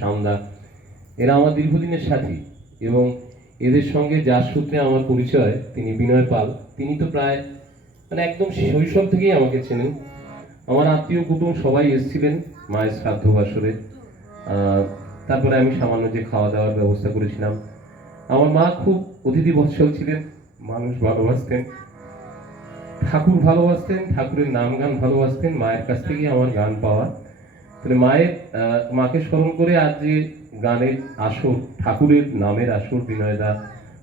সামদা, এরা আমার দীর্ঘদিনের সাথী এবং এদের সঙ্গে যার সূত্রে আমার পরিচয় তিনি বিনয় পাল। তিনি তো প্রায় একদম শৈশব থেকেই আমাকে চেনেন। আমার আত্মীয় কুটুম সবাই এসেছিলেন মায়ের শ্রাদ্ধ বাসরে। তারপরে আমি সামান্য যে খাওয়া দাওয়ার ব্যবস্থা করেছিলাম। আমার মা খুব অতিথি বৎসল ছিলেন, মানুষ ভালোবাসতেন, ঠাকুর ভালোবাসতেন, ঠাকুরের নাম গান ভালোবাসতেন। মায়ের কাছ থেকেই আমার গান পাওয়া। তাহলে মাকে স্মরণ করে আজ যে গানের আসর, ঠাকুরের নামের আসর বিনয়দা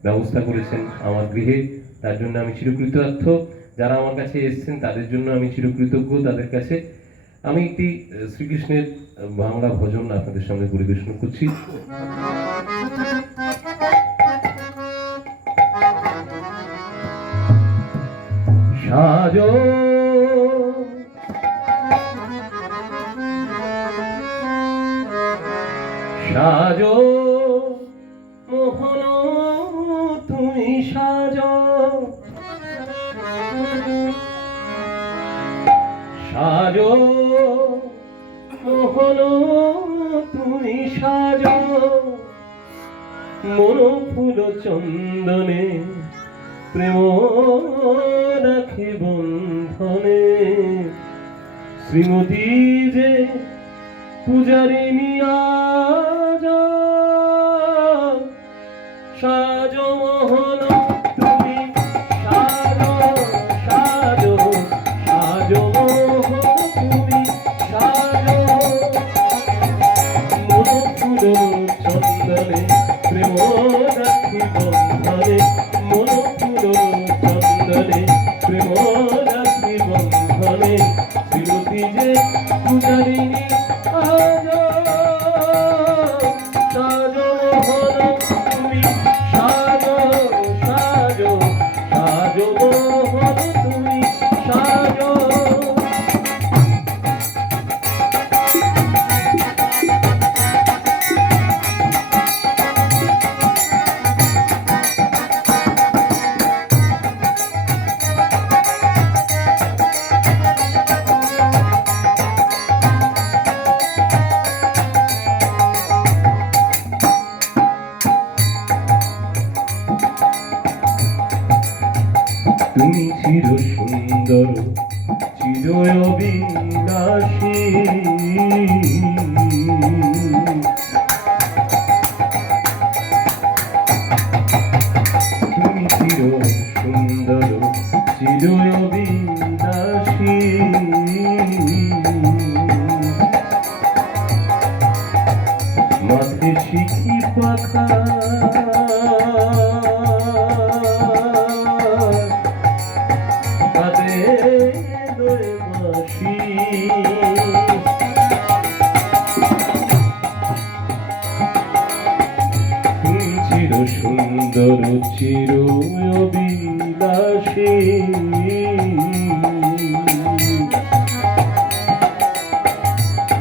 ব্যবস্থা করেছেন আমার গৃহে, তার জন্য আমি চিরকৃতজ্ঞ। যারা আমার কাছে এসেছেন তাদের জন্য আমি চিরকৃতজ্ঞ তাদের কাছে। আমি একটি শ্রীকৃষ্ণের বাংলা ভজন আপনাদের সামনে পরিবেশন করছি। সাজো সাজো মোহন তুমি সাজো, সাজো মোহন তুমি সাজো, মন ফুল চন্দনে প্রেম রাখে বন্ধনে। শ্রীমতী যে পূজারিনী আজ, সাজো মোহন তুমি সাজো, সাজো সাজো মোহন তুমি সাজো, মন ফুল চন্দনে প্রেম রাখি বন্ধনে, মন ফুল চন্দনে প্রেম রাখি বন্ধনে। শ্রীমতী যে পূজারিনী আজ, সাজো মোহন তুমি সাজো, সাজো সাজো মোহন তুমি সাজো। তুমি চির সুন্দর চির অবিনাশী, তুমি চির সুন্দর চির অবিনাশী, মাথে শিখি পাখা চির সুন্দর চির অবিলাসী,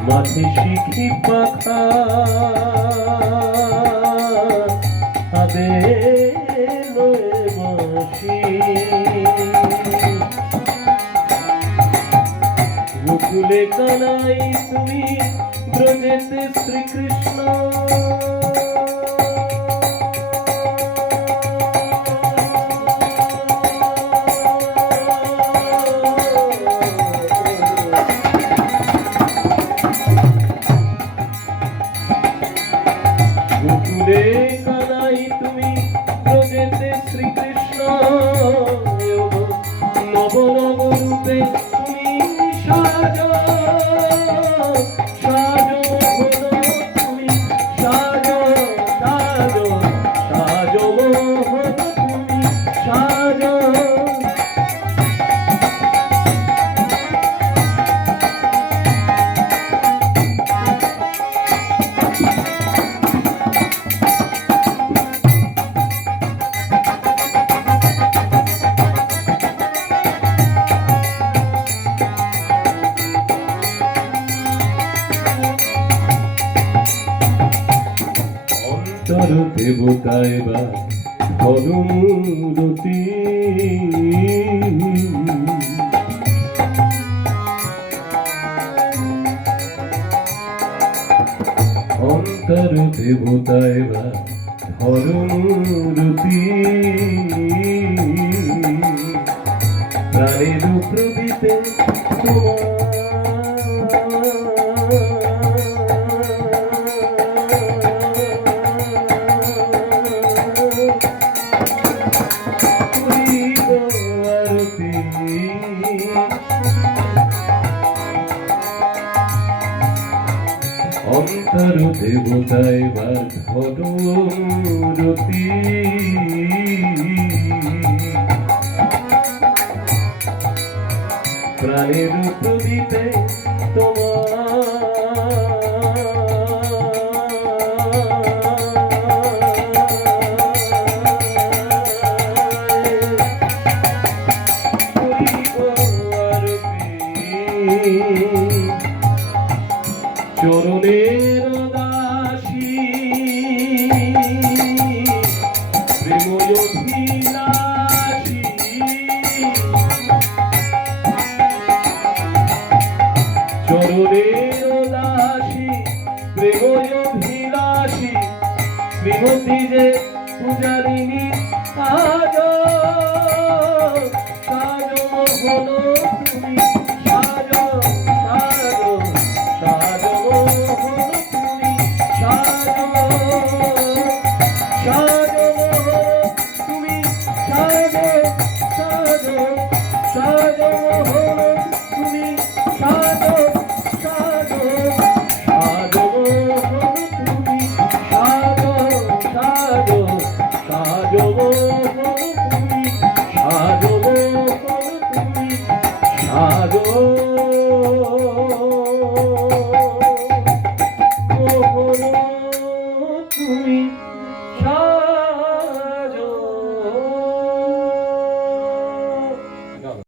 মাথে শিখি পাখা হাতে লয়ে বাঁশি। গোকুলে কানাই তুমি ব্রজেতে শ্রীকৃষ্ণ, গোকুলে কানাই তুমি ব্রজেতে শ্রীকৃষ্ণ, নব নব রূপে তুমি সাজো, সাজো মোহন তুমি সাজো, সাজো সাজো মোহন তুমি সাজো। অন্তর দেবতায় বা ধর্মূরতি, অন্তর অন্তর দেবতায় বা ধরণী প্রাণের প্রদীপে অন্তর দেবতায় বা ধরণী প্রাণের প্রদীপে চরণের দাসী প্রেময়ভিলাষী চরণের দাসী প্রেময়ভিলাষী শ্রীমতী যে পূজারিণী আজ সাজ মোহন তুমি সাজ সাজ তুমি